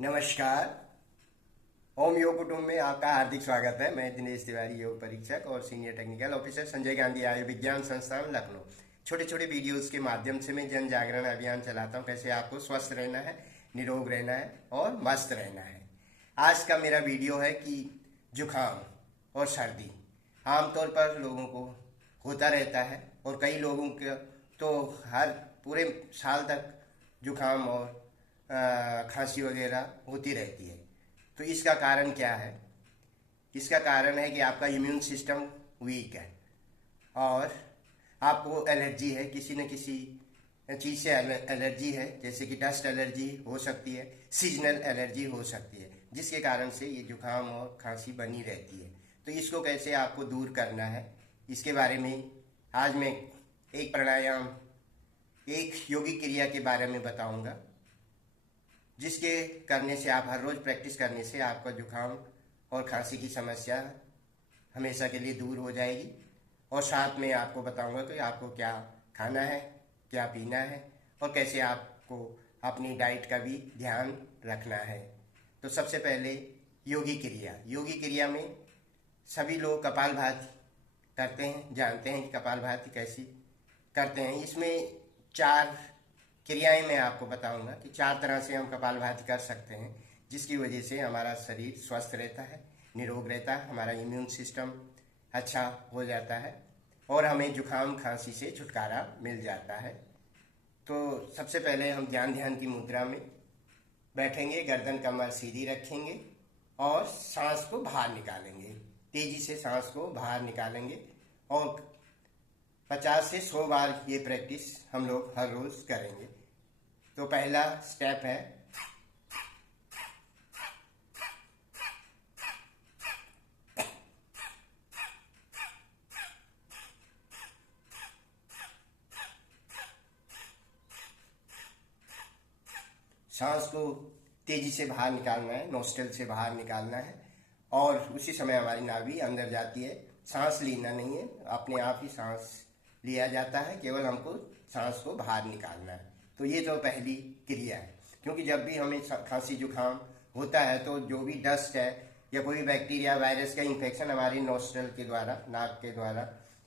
नमस्कार। ओम योग कुटुंब में आपका हार्दिक स्वागत है। मैं दिनेश तिवारी, योग परीक्षक और senior technical officer, Sanjay Gandhi आयुर्विज्ञान संस्थान लखनऊ। छोटे छोटे वीडियोस के माध्यम से मैं जन जागरण अभियान चलाता हूं, कैसे आपको स्वस्थ रहना है, निरोग रहना है और मस्त रहना है। आज का मेरा वीडियो है कि जुखाम और सर्दी आमतौर पर लोगों को होता रहता है और कई लोगों के तो हर पूरे साल तक जुखाम और खांसी वगैरह होती रहती है। तो इसका कारण क्या है? इसका कारण है कि आपका इम्यून सिस्टम वीक है और आपको एलर्जी है, किसी न किसी चीज़ से एलर्जी है, जैसे कि डस्ट एलर्जी हो सकती है, सीजनल एलर्जी हो सकती है, जिसके कारण से ये जुकाम और खांसी बनी रहती है। तो इसको कैसे आपको दूर करना है, इसके बारे में आज मैं एक प्राणायाम, एक योगिक क्रिया के बारे में बताऊंगा, जिसके करने से आप हर रोज़ प्रैक्टिस करने से आपका जुकाम और खांसी की समस्या हमेशा के लिए दूर हो जाएगी। और साथ में आपको बताऊंगा कि आपको क्या खाना है, क्या पीना है और कैसे आपको अपनी डाइट का भी ध्यान रखना है। तो सबसे पहले योगी क्रिया में सभी लोग कपालभाति करते हैं, जानते हैं कि कपालभाति कैसी करते हैं। इसमें 4 क्रियाएं मैं आपको बताऊंगा कि 4 तरह से हम कपालभाति कर सकते हैं, जिसकी वजह से हमारा शरीर स्वस्थ रहता है, निरोग रहता है, हमारा इम्यून सिस्टम अच्छा हो जाता है और हमें जुकाम खांसी से छुटकारा मिल जाता है। तो सबसे पहले हम ध्यान की मुद्रा में बैठेंगे, गर्दन कमर सीधी रखेंगे और सांस को बाहर निकालेंगे। तेजी से सांस को बाहर निकालेंगे और 50 से 100 बार ये प्रैक्टिस हम लोग हर रोज करेंगे। तो पहला स्टेप है सांस को तेजी से बाहर निकालना है, नोस्ट्रल से बाहर निकालना है और उसी समय हमारी नाभि अंदर जाती है। सांस लेना नहीं है, अपने आप ही सांस लिया जाता है, केवल हमको सांस को बाहर निकालना है। तो ये तो पहली क्रिया है, क्योंकि जब भी हमें खांसी जुकाम होता है तो जो भी डस्ट है या कोई बैक्टीरिया वायरस का इन्फेक्शन हमारी नोस्ट्रल के द्वारा, नाक के द्वारा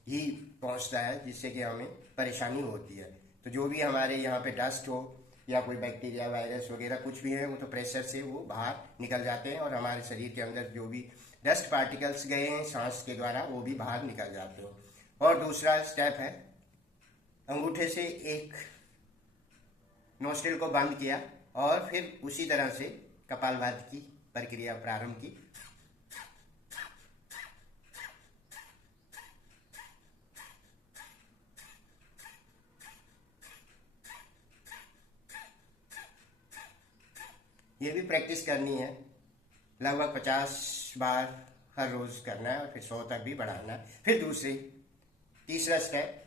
ही पहुंचता है, जिससे कि हमें परेशानी होती है। तो जो भी हमारे यहाँ पे डस्ट हो या कोई बैक्टीरिया वायरस वगैरह कुछ भी है, वो तो प्रेशर से वो बाहर निकल जाते हैं और हमारे शरीर के अंदर जो भी डस्ट पार्टिकल्स गए हैं सांस के द्वारा वो भी बाहर निकल जाते हैं। और दूसरा स्टेप है अंगूठे से एक नोस्ट्रिल को बंद किया और फिर उसी तरह से कपालभाति की प्रक्रिया प्रारंभ की। ये भी प्रैक्टिस करनी है, लगभग 50 बार हर रोज करना है और फिर 100 तक भी बढ़ाना है। फिर तीसरा स्टेप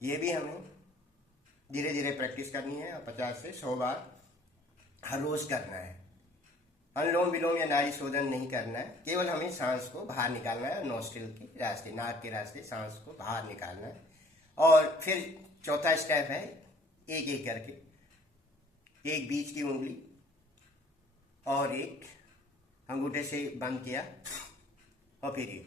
ये भी हमें धीरे धीरे प्रैक्टिस करनी है और 50 से 100 बार हर रोज करना है। अनुलोम विलोम या नाड़ी शोधन नहीं करना है, केवल हमें सांस को बाहर निकालना है, नोस्ट्रिल के रास्ते, नाक के रास्ते सांस को बाहर निकालना है। और फिर चौथा स्टेप है एक एक करके, एक बीच की उंगली और एक अंगूठे से बंद किया और फिर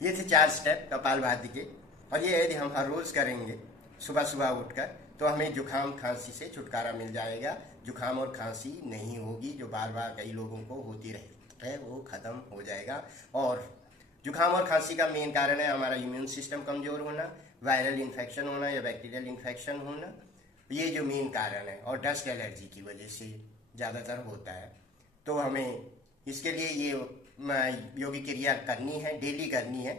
ये थे 4 स्टेप कपालभाति के। और ये यदि हम हर रोज करेंगे सुबह सुबह उठकर, तो हमें जुकाम खांसी से छुटकारा मिल जाएगा। जुकाम और खांसी नहीं होगी, जो बार बार कई लोगों को होती रहती है, वो खत्म हो जाएगा। और जुकाम और खांसी का मेन कारण है हमारा इम्यून सिस्टम कमजोर होना, वायरल इन्फेक्शन होना या बैक्टीरियल इन्फेक्शन होना, ये जो मेन कारण है। और डस्ट एलर्जी की वजह से ज़्यादातर होता है। तो हमें इसके लिए ये योगिक क्रिया करनी है, डेली करनी है।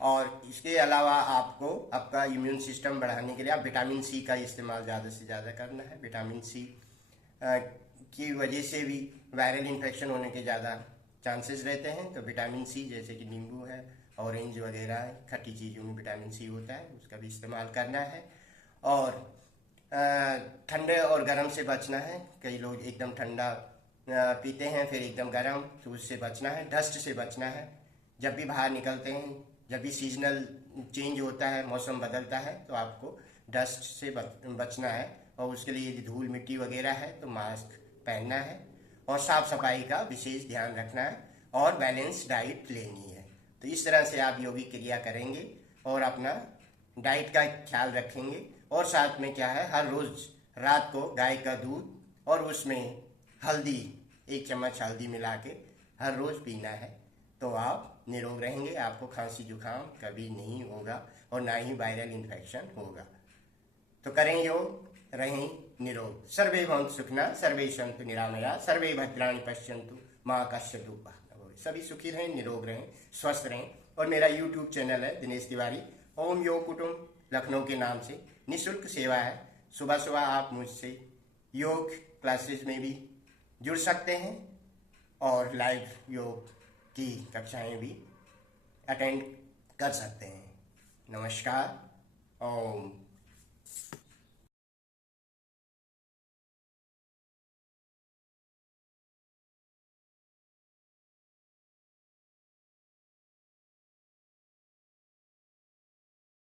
और इसके अलावा आपको आपका इम्यून सिस्टम बढ़ाने के लिए आप विटामिन सी का इस्तेमाल ज़्यादा से ज़्यादा करना है। विटामिन सी की वजह से भी वायरल इन्फेक्शन होने के ज़्यादा चांसेस रहते हैं। तो विटामिन सी जैसे कि नींबू है, ऑरेंज वगैरह है, खट्टी चीज़ों में विटामिन सी होता है, उसका भी इस्तेमाल करना है। और ठंडे और गर्म से बचना है। कई लोग एकदम ठंडा पीते हैं फिर एकदम गर्म, तो उससे बचना है। डस्ट से बचना है। जब भी बाहर निकलते हैं, जब भी सीजनल चेंज होता है, मौसम बदलता है, तो आपको डस्ट से बचना है। और उसके लिए यदि धूल मिट्टी वगैरह है तो मास्क पहनना है और साफ सफाई का विशेष ध्यान रखना है और बैलेंस डाइट लेनी है। तो इस तरह से आप योगिक क्रिया करेंगे और अपना डाइट का ख्याल रखेंगे। और साथ में क्या है, हर रोज रात को गाय का दूध और उसमें हल्दी, 1 चम्मच हल्दी मिला के हर रोज पीना है। तो आप निरोग रहेंगे, आपको खांसी जुकाम कभी नहीं होगा और ना ही वायरल इन्फेक्शन होगा। तो करें योग, रहें निरोग। सर्वे भवन्तु सुखिनः, सर्वे सन्तु निरामया, सर्वे भद्राणि पश्यन्तु मां कश्चित् दुःखभाग् न भवेत्। सभी सुखी रहें, निरोग रहें, स्वस्थ रहें। और मेरा यूट्यूब चैनल है दिनेश तिवारी ओम योग कुटुंब लखनऊ के नाम से, निःशुल्क सेवा है। सुबह सुबह आप मुझसे योग क्लासेस में भी जुड़ सकते हैं और लाइव योग की कक्षाएं भी अटेंड कर सकते हैं। नमस्कार। ओम।